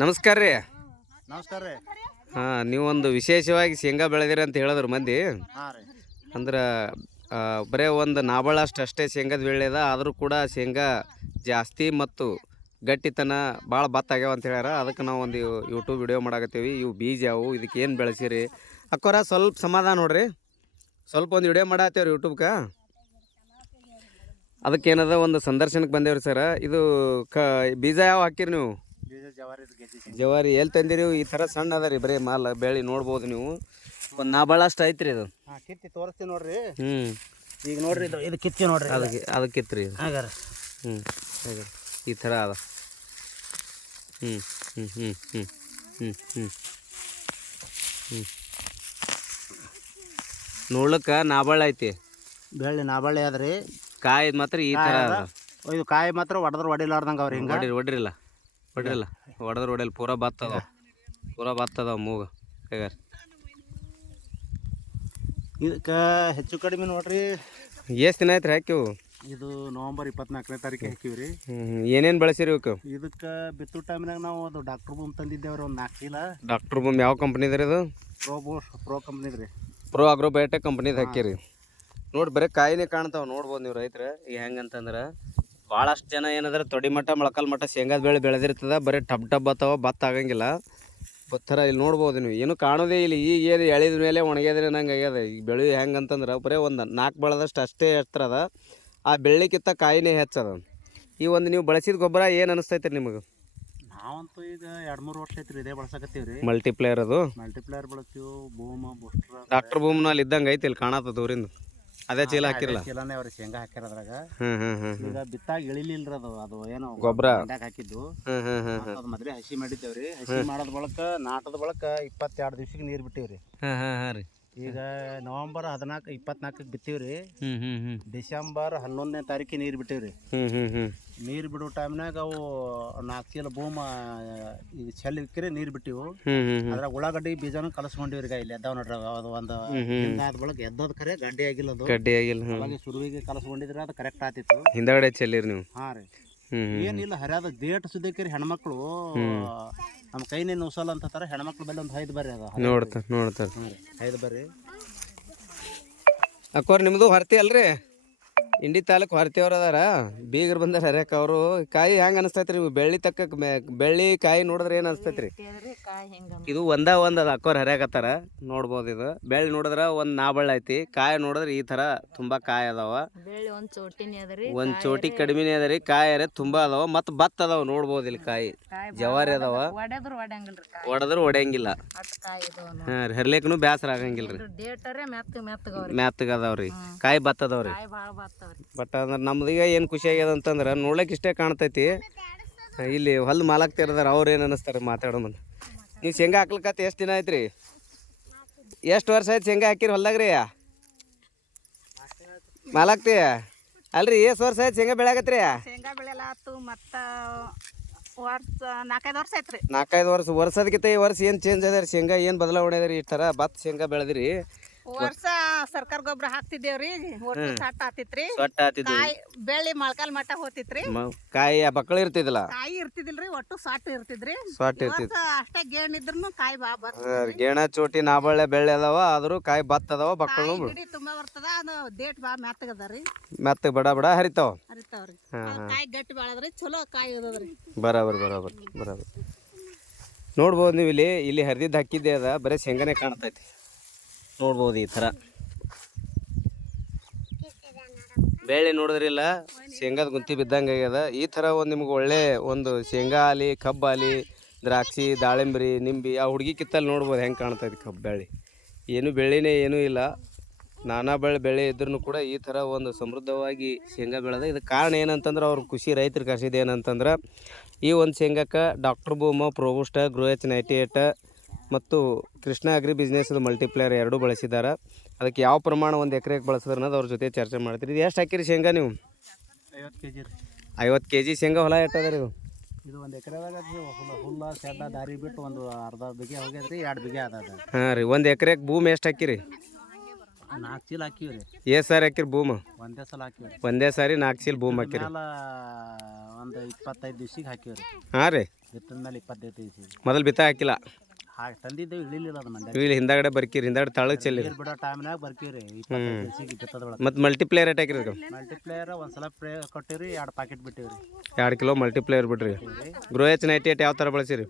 ನಮಸ್ಕಾರ ರೀ. ನಮಸ್ಕಾರ ರೀ. ಹಾಂ ನೀವೊಂದು ವಿಶೇಷವಾಗಿ ಶೇಂಗಾ ಬೆಳೆದಿರಿ ಅಂತ ಹೇಳಿದ್ರು ಮಂದಿ. ಅಂದ್ರೆ ಬರೇ ಒಂದು ನಾಬಳಷ್ಟು ಅಷ್ಟೇ ಶೇಂಗಾದ ಬೆಳೆಯದ ಆದರೂ ಕೂಡ ಶೇಂಗಾ ಜಾಸ್ತಿ ಮತ್ತು ಗಟ್ಟಿತನ ಭಾಳ ಭತ್ತ ಆಗ್ಯಾವ ಅಂತ ಹೇಳ್ಯಾರ. ಅದಕ್ಕೆ ನಾವು ಒಂದು ಯೂಟ್ಯೂಬ್ ವಿಡಿಯೋ ಮಾಡಾಕತ್ತೀವಿ. ಇವು ಬೀಜ ಯಾವು ಇದಕ್ಕೆ ಏನು ಬೆಳೆಸಿರಿ? ಅಕ್ಕೋರ ಸ್ವಲ್ಪ ಸಮಾಧಾನ ನೋಡ್ರಿ. ಸ್ವಲ್ಪ ಒಂದು ವಿಡಿಯೋ ಮಾಡತ್ತೇವ್ರಿ ಯೂಟ್ಯೂಬ್ಗೆ ಅದಕ್ಕೇನದ ಒಂದು ಸಂದರ್ಶನಕ್ಕೆ ಬಂದೇವ್ರಿ ಸರ. ಇದು ಕ ಬೀಜ ಯಾವ ಹಾಕಿರಿ ನೀವು? ಜವಾರಿ ಎಲ್ಲಿ ತಂದಿರಿ? ಈ ಥರ ಸಣ್ಣ ಅದ ರೀ ಬರೀ ಮಾಲ್ ಬೆಳೆ ನೋಡ್ಬೋದು ನೀವು. ಒಂದು ಅಷ್ಟ ಐತ್ರಿ ಇದು. ಹಾಂ ಕಿತ್ತಿ ತೋರಿಸ್ತೀವಿ ನೋಡ್ರಿ. ಹ್ಞೂ ಈಗ ನೋಡ್ರಿ ಇದು ಇದು ಕಿತ್ತಿ ನೋಡ್ರಿ ಅದಕ್ಕೆ ಅದಕ್ಕೆ ರೀ ಹ್ಮ್ ಹಾಗಾರ ಹ್ಞೂ ಈ ಥರ ಅದ. ಹ್ಞೂ ಹ್ಞೂ ಹ್ಞೂ ಹ್ಞೂ ಹ್ಞೂ ಹ್ಞೂ ಹ್ಞೂ ನೋಡ್ಲಿಕ್ಕೆ ನಾಬಾಳ ಐತಿ. ಬೆಳ್ಳಿ ನಾಬಳ್ಳಿ ಅದ್ರಿ ಕಾಯಿ ಮಾತ್ರ ಈ ಥರ ಅದ. ಇದು ಕಾಯಿ ಮಾತ್ರ ಹೊಡೆದ್ರೆ ಹೊಡಿಲಾರ್ದಂಗೆ ಅವ್ರಿ ಹಿಂಗೆ. ಹೊಡಿರಿ ಹೊಡಿರಿಲ್ಲ ಹೊಡಿರಿಲ್ಲ ಹೊಡೆದ್ರೆ ಹೊಡೆಯಲ್ಲ. ಪೂರಾ ಬತ್ತದ. ಪೂರಾ ಭತ್ತ ಅದಾವ ಮೂಗ. ಕೈಗಾರ. ಇದಕ್ಕೆ ಹೆಚ್ಚು ಕಡಿಮೆ ನೋಡ್ರಿ. ಎಷ್ಟು ದಿನ ಆಯ್ತು ರೀ ಹಾಕಿವು ಇದು ನವಂಬರ್ ಇಪ್ಪತ್ನಾಲ್ಕನೇ ತಾರೀಕು ಹಾಕಿವಿ ರೀ. ಏನೇನು ಬೆಳೆಸಿರಿ ಇವಕ್ಕೆ? ಇದಕ್ಕೆ ಬಿತ್ತು ಟೈಮ್ನಾಗ ನಾವು ಅದು ಡಾಕ್ಟರ್ ಬೂಮ್ ತಂದಿದ್ದೇವ್ರಿ ಒಂದು ನಾಲ್ಕು ಚೀಲ. ಡಾಕ್ಟರ್ ಬೂಮ್ ಯಾವ ಕಂಪ್ನಿದ ರೀ ಇದು? ಪ್ರೋ ಬೋಸ್ ಪ್ರೋ ಕಂಪ್ನಿದು ರೀ ಪ್ರೋ ಅಗ್ರೋ ಬಯೋಟೆಕ್ ಕಂಪ್ನಿದು ಹಾಕಿರಿ. ನೋಡಿ ಬರೀ ಕಾಯಿನೇ ಕಾಣ್ತಾವೆ. ನೋಡ್ಬೋದು ನೀವು ರೈತರ. ಈಗ ಹೆಂಗಂತಂದ್ರೆ ಭಾಳಷ್ಟು ಜನ ಏನಂದ್ರೆ ತೊಡಿ ಮಟ್ಟ ಮೊಳಕಾಲ್ ಮಠ ಶೇಂಗಾದ ಬೆಳೆ ಬೆಳೆದಿರ್ತದೆ ಬರೀ ಟಬ್ ಟಬ್ ಅಥವಾ ಭತ್ತ ಆಗಂಗಿಲ್ಲ. ಥರ ಇಲ್ಲಿ ನೋಡ್ಬೋದು ನೀವು. ಏನು ಕಾಣೋದೇ ಇಲ್ಲಿ. ಈಗ ಏನು ಎಳಿದ ಮೇಲೆ ಒಣಗ್ಯದ್ರೆ ನಂಗೆ ಆಗ್ಯದ. ಈಗ ಬೆಳೆ ಹೆಂಗಂತಂದ್ರೆ ಬರೀ ಒಂದು ನಾಲ್ಕು ಬೆಳೆದಷ್ಟು ಅಷ್ಟೇ ಎತ್ತರದ ಆ ಬೆಳ್ಳಿಕ್ಕಿಂತ ಕಾಯಿನೇ ಹೆಚ್ಚದ. ಈ ಒಂದು ನೀವು ಬಳಸಿದ ಗೊಬ್ಬರ ಏನು ಅನಿಸ್ತೈತೆ ನಿಮಗೆ? ನಾವಂತೂ ಈಗ ಎರಡು ಮೂರು ವರ್ಷ ಐತ್ರಿ ಇದೇ ಬಳಸಕತ್ತೀವಿ ರೀ. ಮಲ್ಟಿಪ್ಲೇಯರ್ ಅದು? ಮಲ್ಟಿಪ್ಲೇಯರ್ ಬಳಸ್ತೀವಿ ಭೂಮ ಬೂಸ್ಟರ್ ಡಾಕ್ಟರ್ ಅಲ್ಲಿ ಇದ್ದಂಗೆ ಐತಿ ಇಲ್ಲಿ ಕಾಣತ್ತದ ಊರಿಂದ. ಅದೇ ಚೀಲ ಹಾಕಿರಲ್ಲ? ಚೀಲನೇ ಅವ್ರಿ ಶೇಂಗಾ ಹಾಕ್ಯಾರ ಅದ್ರಾಗ ಈಗ ಬಿತ್ತಾಗ ಇಳಿಲಿಲ್ರಿ ಅದು ಅದು ಏನೋ ಗೊಬ್ಬರ ಗಂಡ್ಯಾಗ ಹಾಕಿದ್ದು. ಹ್ಞೂ ಮತ್ತ್ ಅದ್ ಮೊದ್ಲೇ ಹಸಿ ಮಾಡಿದ್ದೇವ್ರಿ. ಹಸಿ ಮಾಡೋದ್ ಬಳಕ ನಾಟದ ಬಳಕ ಇಪ್ಪತ್ತೆರಡು ದಿವ್ಸಕ್ಕೆ ನೀರು ಬಿಟ್ಟಿವ್ರಿ. ಹಾ ಹಾ ಹಾಂ ರೀ. ಈಗ ನವೆಂಬರ್ ಹದಿನಾಲ್ಕು ಇಪ್ಪತ್ನಾಲ್ಕಕ್ಕೆ ಬಿತ್ತೀವ್ರಿ. ಹ್ಞೂ ಹ್ಞೂ ಹ್ಞೂ ಡಿಸೆಂಬರ್ ಹನ್ನೊಂದನೇ ತಾರೀಕಿಗೆ ನೀರು ಬಿಟ್ಟಿವ್ರಿ. ಹ್ಞೂ ಹ್ಞೂ ಹ್ಞೂ ನೀರು ಬಿಡೋ ಟೈಮ್ನಾಗ ಅವು ನಾಲ್ಕು ಚೀಲ ಭೂಮ ಈಗ ಚೆಲ್ ಇಕ್ಕಿರಿ ನೀರು ಬಿಟ್ಟಿವು. ಅದ್ರಾಗ ಉಳ್ಳಾಗಡ್ಡಿ ಬೀಜನೂ ಕಲಸ್ಕೊಂಡಿವ್ರಿ ಈಗ ಇಲ್ಲಿ ಎದ್ದಾವ ನೋಡ್ರಿ ಅದು ಒಂದು ಹಿಂಗಾದ ಬಳಕ ಎದ್ದೋದ್ ಕರೆ ಗಡ್ಡಿ ಆಗಿಲ್ಲ ಅದು. ಗಡ್ಡೆ ಆಗಿಲ್ಲ ಹ್ಞೂ ಅವಾಗ ಸುರುವಿಗೆ ಕಲಸ್ಕೊಂಡಿದ್ರೆ ಅದು ಕರೆಕ್ಟ್ ಆತಿತ್ತು. ಹಿಂದಗಡೆ ಚೆಲ್ಲಿರಿ ನೀವು. ಹಾಂ ರೀ. ಏನಿಲ್ಲ ಹರಿಯಾದ ದೇಟ್ ಸುದೇಕರಿ ಹೆಣ್ಮಕ್ಳು ನಮ್ಮ ಕೈನೇ ಅಂತ ತರ ಹೆಣ್ಮಕ್ಳ ಬೆಲ್ಲ ಒಂದು ಐದು ಬರ್ರಿ ಅದ ನೋಡ್ತಾರೆ ನೋಡ್ತಾರೆ. ಐದು ಬರ್ರಿ. ಅಕ್ಕೋರ್ ನಿಮ್ದು ಹೊರತಿ ಅಲ್ರಿ? ಇಂಡಿ ತಾಲೂಕು ಹೊರತಿಯವ್ರು ಅದಾರ. ಬೀಗರು ಬಂದಾರ ಹರ್ಯಾಕ ಅವರು. ಕಾಯಿ ಹೆಂಗೆ ಅನಿಸ್ತೈತ್ರಿ ಬೆಳ್ಳಿ ತಕ್ಕ ಬೆಳ್ಳಿ ಕಾಯಿ ನೋಡಿದ್ರೆ ಏನು ಅನಿಸ್ತೈತ್ರಿ? ಇದು ಒಂದ ಒಂದು ಅದ. ಅಕ್ಕೋರ್ ಹರ್ಯಾಕತ್ತಾರ ನೋಡ್ಬೋದು ಇದು. ಬೆಳ್ಳಿ ನೋಡಿದ್ರೆ ಒಂದು ನಾಬಳ್ಳ ಐತಿ. ಕಾಯಿ ನೋಡಿದ್ರೆ ಈ ತರ ತುಂಬಾ ಕಾಯಿ ಅದಾವ. ಒಂದ್ ಚೋಟಿ ಕಡಿಮೆನೇ ಅದರಿ ರೀ. ಕಾಯಿ ಅರೆ ತುಂಬಾ ಅದಾವ. ಮತ್ತು ಭತ್ತ ಅದಾವ ನೋಡ್ಬೋದು ಇಲ್ಲಿ ಕಾಯಿ. ಜವಾರಿ ಅದಾವ. ಒಡೆದ್ರು ಒಡೆಯಂಗಿಲ್ಲ ಕಾಯಿ. ಬ್ಯಾಸರ ಆಗಂಗಿಲ್ರಿ ಹಾಂ ರೀ. ಹರ್ಲಿಕ್ಕೂ ಬೇಸರ ಆಗಂಗಿಲ್ಲ ರೀ. ಕಾಯಿ ಭತ್ತ ಬಟ್ ಅಂದ್ರೆ ನಮ್ದೀಗ ಏನು ಖುಷಿ ಆಗ್ಯದ ಅಂತಂದ್ರೆ ನೋಡ್ಲಿಕ್ಕೆ ಇಷ್ಟೇ ಕಾಣ್ತೈತಿ. ಇಲ್ಲಿ ಹೊಲ್ದು ಮಾಲಕ್ ತೆರದಾರ ಅವ್ರು ಏನು ಅನ್ನಿಸ್ತಾರೆ ಮಾತಾಡೋ ಮುಂದೆ. ನೀವು ಶೇಂಗಾ ಹಾಕ್ಲಿಕ್ಕತ್ತ ಎಷ್ಟು ದಿನ ಆಯ್ತು ರೀ ಎಷ್ಟು ವರ್ಷ ಆಯ್ತು ಶೇಂಗಾ ಹಾಕಿರಿ ಹೊಲ್ದಾಗ ರೀ ಮಾಲಾಕ್ತಿ ಅಲ್ರಿ ಎಷ್ಟು ವರ್ಷ ಆಯ್ತು ಶೇಂಗಾ ಬೆಳೆಯಾಗತ್ರಿ ಶೇಂಗಾ ಮತ್ತ ವರ್ಷ ನಾಲ್ಕೈದು ವರ್ಷ ನಾಲ್ಕೈದು ವರ್ಷ ವರ್ಷದಕ್ಕಿಂತ ಈ ವರ್ಷ ಏನು ಚೇಂಜ್ ಅದ ರೀ ಶೇಂಗಾ ಏನು ಬದಲಾವಣೆ ಅದ ರೀ ಈ ಥರ ಭತ್ತ ಶೇಂಗಾ ಬೆಳೆದ್ರಿ. ವರ್ಷ ಸರ್ಕಾರ ಗೊಬ್ಬರ ಹಾಕ್ತಿದ್ದೇವ್ರಿ. ಒಟ್ಟು ಸಟ್ ಆತಿತ್ರಿ. ಸೊಟ್ಟ ಆತಿದ್ವು. ಕಾಯಿ ಬೆಳ್ಳಿ ಮೊಳಕಾಲ್ ಮಟ್ಟ ಹೋತಿತ್ರಿ. ಕಾಯಿ ಬಕ್ಕಳ ಇರ್ತಿದ್ದಿಲ್ಲ? ಕಾಯಿ ಇರ್ತಿದಿಲ್ರಿ ಒಟ್ಟು ಸಾಟ್ ಇರ್ತಿದ್ರಿ. ಸೊಟ್ಟ ಇರ್ತಿದ್ ವರ್ಷ ಅಷ್ಟೇ ಗೇಣ್ ಇದ್ರೂ ಕಾಯಿ ಬಾ ಬರ್ತದೆ ಗೇಣ ಚೋಟಿ ನಾಬಳ್ಳೆ ಬೆಳ್ಳೆ ಅದಾವ ಆದರೂ ಕಾಯಿ ಬತ್ತ ಅದಾವ ಬಕ್ಕಳು ಕಾಯಿ ಗಿಡಿ ತುಂಬಾ ಬರ್ತದ ಅದು ಡೇಟ್ ಬಾ ಮೆತ್ತಗದರಿ ಮೆತ್ತಗೆ ಬಡ ಬಡ ಹರಿತಾವ. ಹರಿತಾವ್ರಿ. ಅದ್ ಕಾಯಿ ಗಟ್ಟಿ ಬಾಳದ್ರಿ ಚಲೋ ಕಾಯಿ ಇದದ್ರಿ ಬರಾಬರ್ ಬರಾಬರ್ ಬರಾಬರ್. ನೋಡ್ಬೋದು ನೀವು ಇಲ್ಲಿ ಇಲ್ಲಿ ಹರಿದಿದ್ದು ಹಾಕಿದ್ದೆ ಅದ ಬರೀ ಶೇಂಗಾನೇ ಕಾಣ್ತೈತಿ. ನೋಡ್ಬೋದು ಈ ಥರ. ಬೇಳೆ ನೋಡಿದ್ರಿಲ್ಲ? ಶೇಂಗಾದ ಗುಂತಿ ಬಿದ್ದಂಗೆ ಆಗ್ಯದ. ಈ ಥರ ಒಂದು ನಿಮ್ಗೆ ಒಳ್ಳೆ ಒಂದು ಶೇಂಗಾ ಆಲಿ, ಕಬ್ಬು ಆಲಿ, ದ್ರಾಕ್ಷಿ, ದಾಳಿಂಬ್ರಿ, ನಿಂಬಿ, ಆ ಹುಡುಗಿ ಕಿತ್ತಲ್ಲಿ ನೋಡ್ಬೋದು ಹೆಂಗೆ ಕಾಣ್ತೈತಿ ಕಬ್ಬು ಬೇಳೆ ಏನು ಬೆಳೆನೇ ಏನೂ ಇಲ್ಲ. ನಾನಾ ಬೆಳೆ ಬೆಳೆ ಇದ್ರೂ ಕೂಡ ಈ ಥರ ಒಂದು ಸಮೃದ್ಧವಾಗಿ ಶೇಂಗಾ ಬೆಳೆದ. ಇದಕ್ಕೆ ಕಾರಣ ಏನಂತಂದ್ರೆ ಅವ್ರ ಖುಷಿ ರೈತರು ಕರ್ಸಿದ್ದು ಏನಂತಂದ್ರೆ, ಈ ಒಂದು ಶೇಂಗಾಕ್ಕೆ ಡಾಕ್ಟರ್ ಬೂಮ ಪ್ರೋಬುಸ್ಟ ಗ್ರೋ ಎಚ್ ನೈಂಟಿ ಏಟ್ ಮತ್ತು ಕೃಷ್ಣ ಅಗ್ರಿ ಬಿಸ್ನೆಸ್ ಮಲ್ಟಿಪ್ಲೇಯರ್ ಎರಡೂ ಬಳಸಿದ್ದಾರೆ ಅದಕ್ಕೆ ಯಾವ ಪ್ರಮಾಣ ಒಂದು ಎಕರೆಗೆ ಬಳಸಿದ್ರೆ ಅನ್ನೋದು ಅವ್ರ ಜೊತೆ ಚರ್ಚೆ ಮಾಡ್ತೀರಿ. ಇದು ಎಷ್ಟು ಹಾಕಿರಿ ಶೇಂಗಾ ನೀವು? ಐವತ್ತು ಕೆ ಜಿ ರೀ. ಐವತ್ತು ಕೆ ಜಿ ಶೇಂಗಾ ಹೊಲ ಎಟ್ಟದ ರೀ ಇದು? ಇದು ಒಂದು ಎಕರೆದಾಗ ಹುಲ್ಲ ಸೆಡ್ಡ ದಾರಿ ಬಿಟ್ಟು ಒಂದು ಅರ್ಧ ಬಿಗೆ ಹೋಗ್ಯದ್ರಿ ಎರಡು ಬಿಗೆ ಅದ ಅದು. ಹಾಂ ರೀ ಒಂದು ಎಕರೆಗೆ ಭೂಮಿ ಎಷ್ಟು ಹಾಕಿರಿ? ನಾಲ್ಕು ಚೀಲ ಹಾಕಿವ್ರಿ ಏ ಸಾರಿ ಹಾಕಿರಿ ಭೂಮಿ? ಒಂದೇ ಸಲ ಹಾಕಿವ್ರಿ ಒಂದೇ ಸಾರಿ ನಾಲ್ಕು ಚೀಲ ಭೂಮಿ ಹಾಕಿರಿ. ಒಂದು ಇಪ್ಪತ್ತೈದು ದಿವ್ಸಿಗೆ ಹಾಕಿವ್ರಿ ಹಾಂ ರೀ. ಬಿತ್ತದ ಮೇಲೆ ಇಪ್ಪತ್ತೈದು ಮೊದಲು ಬಿತ್ತ ಹಾಕಿಲ್ಲ. ಹಾಗೆ ತಂದಿದ್ದು ಇಳಿಲಿಲ್ಲ ಅದು ಮಂಡ್ಯ ಇಲ್ಲಿ ಹಿಂದಾಗಡೆ ಬರ್ಕಿರಿ ಹಿಂದಾಗಡೆ ತಳಗ್ ಚೆಲ್ಲಿ. ನೀರು ಬಿಡೋ ಟೈಮ್ನಾಗ ಬರ್ಕೀವ್ರಿ ಇಪ್ಪತ್ತೈದು ದಿವ್ಸಿಗೆ ಬಿತ್ತದ ಒಳಗೆ ಮತ್ತು ಮಲ್ಟಿಪ್ಲೇಯರ್ ಅಟ್ಯಾಕ್ ಇದಕ್ಕೆ ಮಲ್ಟಿಪ್ಲೇಯರ್ ಒಂದು ಸಲ ಪ್ರೇ ಕೊಟ್ಟಿವ್ರಿ ಎರಡು ಪ್ಯಾಕೆಟ್ ಬಿಟ್ಟಿವ್ರಿ. ಎರಡು ಕಿಲೋ ಮಲ್ಟಿಪ್ಲೇಯರ್ ಬಿಡ್ರಿ. ಗ್ರೋ ಎಚ್ ನೈಂಟಿ ಏಟ್ ಯಾವ ಥರ ಬಳಸಿರಿ?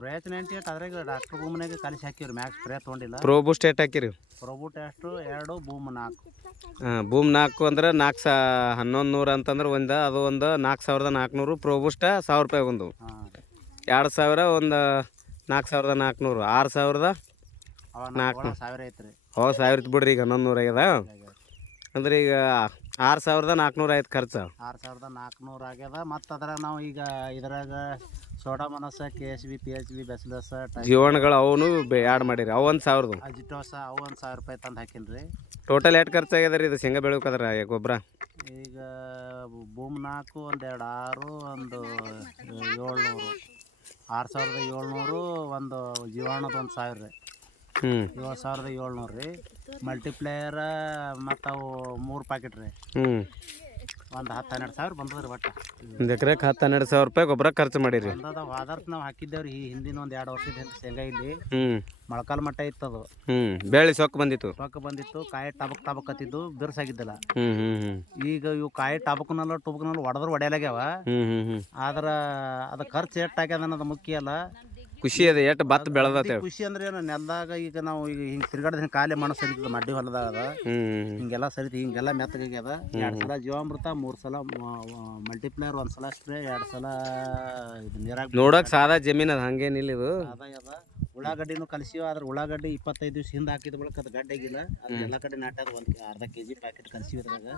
ಗ್ರೇಚ್ ನೈಂಟಿ ಏಟ್ ಅದ್ರಾಗ ಡಾಕ್ಟರ್ ಭೂಮನಾಗ ಕಲಿಸಿ ಹಾಕಿವ್ರಿ ಮ್ಯಾಕ್ಸ್ ಸ್ಪ್ರೇ ತೊಗೊಂಡಿಲ್ಲ. ಪ್ರೋಬೂಸ್ಟ್ ಏಟ್ ಹಾಕಿರಿ? ಪ್ರಭು ಎಷ್ಟು ಎರಡು ಭೂಮ್ ನಾಲ್ಕು. ಹಾಂ ಭೂಮ್ ನಾಲ್ಕು ಅಂದ್ರೆ ನಾಲ್ಕು ಸಾ ಹನ್ನೊಂದು ನೂರು ಅಂತಂದ್ರೆ ಒಂದು ಅದು ಒಂದು ನಾಲ್ಕು ಸಾವಿರದ ನಾಲ್ಕುನೂರು ಪ್ರೋಬೂಸ್ಟ ಸಾವಿರ ರೂಪಾಯಿ ಒಂದು. ಹಾಂ. ಎರಡು ಸಾವಿರ ಒಂದು ನಾಲ್ಕು ಸಾವಿರದ ನಾಲ್ಕುನೂರು ಆರು ಸಾವಿರದ ನಾಲ್ಕು. ಸಾವಿರ ಐತ್ರಿ. ಅವಾಗ ಸಾವಿರ ಇತ್ತು ಬಿಡ್ರಿ ಈಗ ಹನ್ನೊಂದು ನೂರು ಆಗ್ಯದ? ಅಂದ್ರೆ ಈಗ ಆರು ಸಾವಿರದ ನಾಲ್ಕುನೂರು ಆಯ್ತು ಖರ್ಚು. ಆರು ಸಾವಿರದ ನಾಲ್ಕುನೂರು ಆಗ್ಯದ. ಮತ್ತು ಅದ್ರಾಗ ನಾವು ಈಗ ಇದ್ರಾಗ ಸೋಡಾ ಮನಸ್ಸ K S B P H B ಬೆಸ್ಲಸ್ ಜೀವನಗಳು ಅವನು ಆ್ಯಡ್ ಮಾಡಿರಿ. ಅವು ಒಂದು ಸಾವಿರದ. ಅಜಿಟೋಸ ಅವು ಒಂದು ಸಾವಿರ ರೂಪಾಯಿ ತಂದು ಹಾಕಿನ್ರಿ. ಟೋಟಲ್ ಎಷ್ಟು ಖರ್ಚು ಆಗ್ಯದ ರೀ ಇದು ಶೇಂಗಾ ಬೆಳಕದ್ರ ಗೊಬ್ಬರ ಈಗ ಭೂಮಿ ನಾಲ್ಕು ಒಂದೆರಡು ಆರು ಒಂದು ಏಳ್ನೂರು. ಆರು ಸಾವಿರದ ಏಳ್ನೂರು ಒಂದು ಜೀವಾಣದ ಒಂದು ಸಾವಿರ ರೀ. ಹ್ಞೂ ಏಳು ಸಾವಿರದ ಏಳ್ನೂರು ರೀ. ಮಲ್ಟಿಪ್ಲೇಯರ ಮತ್ತು ಅವು ಮೂರು ಪ್ಯಾಕೆಟ್ ರೀ. ಹ್ಞೂ ಒಂದು ಹತ್ತು ಹನ್ನೆರಡು ಸಾವಿರ ಬಂದದ್ರಿ ಒಟ್ಟು. ಒಂದು ಎಕರೆಗೆ ಹತ್ತು ಹನ್ನೆರಡು ಸಾವಿರ ರೂಪಾಯಿ ಗೊಬ್ಬರ ಖರ್ಚು ಮಾಡಿರಿ. ಬಂದದ ವಾದರ್ಸ್ ನಾವು ಹಾಕಿದ್ದೇವ್ರಿ ಈ ಹಿಂದಿನ ಒಂದು ಎರಡು ವರ್ಷದ ಹಿಂದೆ ಶೇಂಗಾ ಇಲ್ಲಿ. ಹ್ಞೂ ಮೊಳಕಾಲು ಮಟ್ಟ ಇತ್ತದು. ಹ್ಞೂ ಬೆಳೆ ಸೊಕ್ಕ ಬಂದಿತ್ತು. ರೊಕ್ಕ ಬಂದಿತ್ತು ಕಾಯಿ ಟಬಕ್ ಟಬಕ್ ಹತ್ತಿದ್ದು ಬಿರ್ಸಾಗಿದ್ದಿಲ್ಲ. ಹ್ಞೂ ಹ್ಞೂ ಹ್ಞೂ ಈಗ ಇವು ಕಾಯಿ ಟಬಕ್ನಲ್ಲ ಟುಬಕ್ನಲ್ಲ ಒಡೆದ್ರೆ ಒಡೆಯಲಾಗ್ಯಾವ. ಹ್ಞೂ ಹ್ಞೂ ಹ್ಞೂ ಆದ್ರೆ ಅದು ಖರ್ಚು ಎಷ್ಟು ಆಗ್ಯದ ಅನ್ನೋದು ಮುಖ್ಯ ಅಲ್ಲ. ಖುಷಿ ಅದ ಎಷ್ಟು ಭತ್ತ ಬೆಳದತ್ತೆ ಖುಷಿ ಅಂದ್ರೆ ಏನು ನೆಲದಾಗ ಈಗ ನಾವು ಈಗ ಹಿಂಗೆ ತಿರ್ಗಾಡಿದ ಖಾಲಿ ಮಣ್ಣು ಸರಿತದ ಮಡ್ಡಿ ಹೊಲದಾಗ ಅದ. ಹಿಂಗೆಲ್ಲ ಸರಿತಿ ಹಿಂಗೆಲ್ಲ ಮೆತ್ತಗಾಗ್ಯದ ಎರಡು ಸಲ ಜೀವಾಮೃತ ಮೂರು ಸಲ ಮಲ್ಟಿಪ್ಲೇಯರ್ ಒಂದು ಸಲ ಸ್ಪ್ರೇ ಎರಡು ಸಲ ಇದು ನೀರಾಗ ನೋಡಕ್ ಸಾದಾ ಜಮೀನ್ ಅದ ಹಂಗೇನಿಲ್ಲ ಇದು. ಅದ ಉಳ್ಳಾಗಡ್ಡಿನೂ ಕಲಿಸಿವ ಆದ್ರೆ ಉಳ್ಳಾಗಡ್ಡಿ ಇಪ್ಪತ್ತೈದು ದಿವಸ ಹಿಂದೆ ಹಾಕಿದ ಬಳಿಕ ಅದು ಗಡ್ಡೆಗಿಲ್ಲ ಅದು ಎಲ್ಲ ಕಡೆ ನಾಟ್ಯಾದ ಒಂದು ಅರ್ಧ ಕೆ ಜಿ ಪ್ಯಾಕೆಟ್ ಕಲಸಿವ ಅದ್ರಾಗ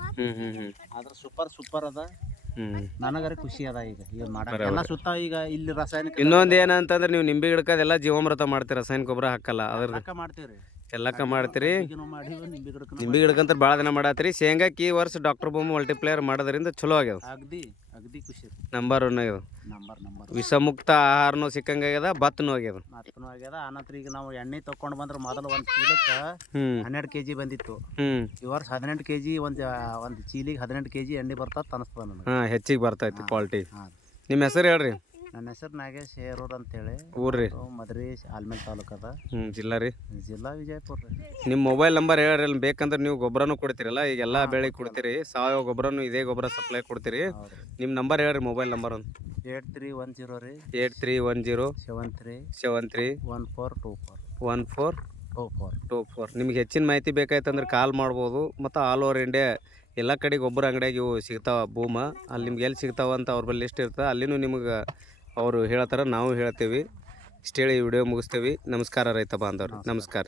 ಆದ್ರೆ ಸೂಪರ್ ಸೂಪರ್ ಅದ. ನನಗರೆ ಖುಷಿ ಅದ ಈಗ ಈಗ ಮಾಡಕ್ಕೆ ಎಲ್ಲ ಸುತ್ತ ಈಗ ಇಲ್ಲಿ ರಾಸಾಯನಿಕ ಇನ್ನೊಂದ್ ಏನಂತಂದ್ರೆ ನೀವು ನಿಂಬೆ ಗಿಡಕ್ಕದೆಲ್ಲ ಜೀವಾಮೃತ ಮಾಡ್ತೀರಿ ರಾಸಾಯನಿಕ ಗೊಬ್ಬರ ಹಾಕಲ್ಲ ಅದ್ರ ಮಾಡ್ತೀವ್ರಿ. ಎಲ್ಲಕ್ಕ ಮಾಡ್ತೀರಿ? ನಿಂಬಿ ಗಿಡಕ್ಕಂತ ಭಾಳ ದಿನ ಮಾಡತ್ರಿ. ಶೇಂಗಾಕ್ಕೆ ಈ ವರ್ಷ ಡಾಕ್ಟರ್ ಬೊಮ್ಮ ಮಲ್ಟಿಪ್ಲೇಯರ್ ಮಾಡೋದ್ರಿಂದ ಚಲೋ ಆಗ್ಯದ. ಅಗದಿ ಅಗದಿ ಖುಷಿ ನಂಬರ್ ಒನ್ ಆಗ್ಯದ ನಂಬರ್ ನಂಬರ್ ವಿಷಮುಕ್ತ ಆಹಾರನೂ ಸಿಕ್ಕಂಗಾಗ್ಯದ ಭತ್ತನೂ ಆಗ್ಯದ. ಭತ್ತನು ಆಗ್ಯದ. ಆನಂತರ ಈಗ ನಾವು ಎಣ್ಣೆ ತಕೊಂಡ್ ಬಂದ್ರೆ ಮೊದಲು ಒಂದು ಚೀಲಕ್ಕೆ ಹನ್ನೆರಡು ಕೆಜಿ ಬಂದಿತ್ತು. ಈ ವರ್ಷ ಹದಿನೆಂಟು ಕೆಜಿ ಒಂದು ಒಂದು ಚೀಲಿಗೆ ಹದಿನೆಂಟು ಕೆಜಿ ಎಣ್ಣೆ ಬರ್ತದ ಅನಿಸ್ತದ ನನಗೆ. ಹಾ ಹೆಚ್ಚಿಗೆ ಬರ್ತೈತಿ ಕ್ವಾಲಿಟಿ ನಿಮ್ಮ ಹೆಸರು ಹೇಳ್ರಿ. ನನ್ನ ಹೆಸರು ನಾಗೇಶ್ ಹೇರೂರ್ ಅಂತೇಳಿ. ಊರ್ರಿ? ಮದ್ರಿ ಆಲ್ಮೇಲ್ ತಾಲೂಕು ಅದ. ಹ್ಮ್ ಜಿಲ್ಲಾ ರೀ? ಜಿಲ್ಲಾ ವಿಜಯಪುರ ರೀ. ನಿಮ್ಮ ಮೊಬೈಲ್ ನಂಬರ್ ಹೇಳ್ರಿ ಅಲ್ಲಿ ಬೇಕಂದ್ರೆ ನೀವು ಗೊಬ್ಬರನೂ ಕೊಡ್ತೀರಲ್ಲ ಈಗ ಎಲ್ಲ ಬೆಳೆ ಕೊಡ್ತೀರಿ ಸಾವಯವ ಗೊಬ್ಬರನು ಇದೇ ಗೊಬ್ಬರ ಸಪ್ಲೈ ಕೊಡ್ತೀರಿ. ನಿಮ್ಮ ನಂಬರ್ ಹೇಳ್ರಿ ಮೊಬೈಲ್ ನಂಬರ್ ಒಂದು ಏಟ್ ತ್ರೀ ಒನ್ ಜೀರೋ ರೀ. Eight three one zero seven three seven three one four two four. One four two four. Two four. ನಿಮ್ಗೆ ಹೆಚ್ಚಿನ ಮಾಹಿತಿ ಬೇಕಾಯ್ತಂದ್ರೆ ಕಾಲ್ ಮಾಡ್ಬೋದು. ಮತ್ತು ಆಲ್ ಓವರ್ ಇಂಡಿಯಾ ಎಲ್ಲ ಕಡೆ ಗೊಬ್ಬರ ಅಂಗಡಿಯಾಗ ಇವು ಸಿಗ್ತಾವೆ ಭೂಮ. ಅಲ್ಲಿ ನಿಮ್ಗೆ ಎಲ್ಲಿ ಸಿಗ್ತಾವೆ ಅಂತ ಅವ್ರ ಬಳಿ ಲಿಸ್ಟ್ ಇರ್ತದೆ. ಅಲ್ಲಿನೂ ನಿಮ್ಗೆ ಅವರು ಹೇಳ್ತಾರೆ ನಾವು ಹೇಳ್ತೀವಿ. ಇಷ್ಟು ಹೇಳಿ ವಿಡಿಯೋ ಮುಗಿಸ್ತೀವಿ. ನಮಸ್ಕಾರ ರೈತ ಬಾಂಧವ್ರು. ನಮಸ್ಕಾರ.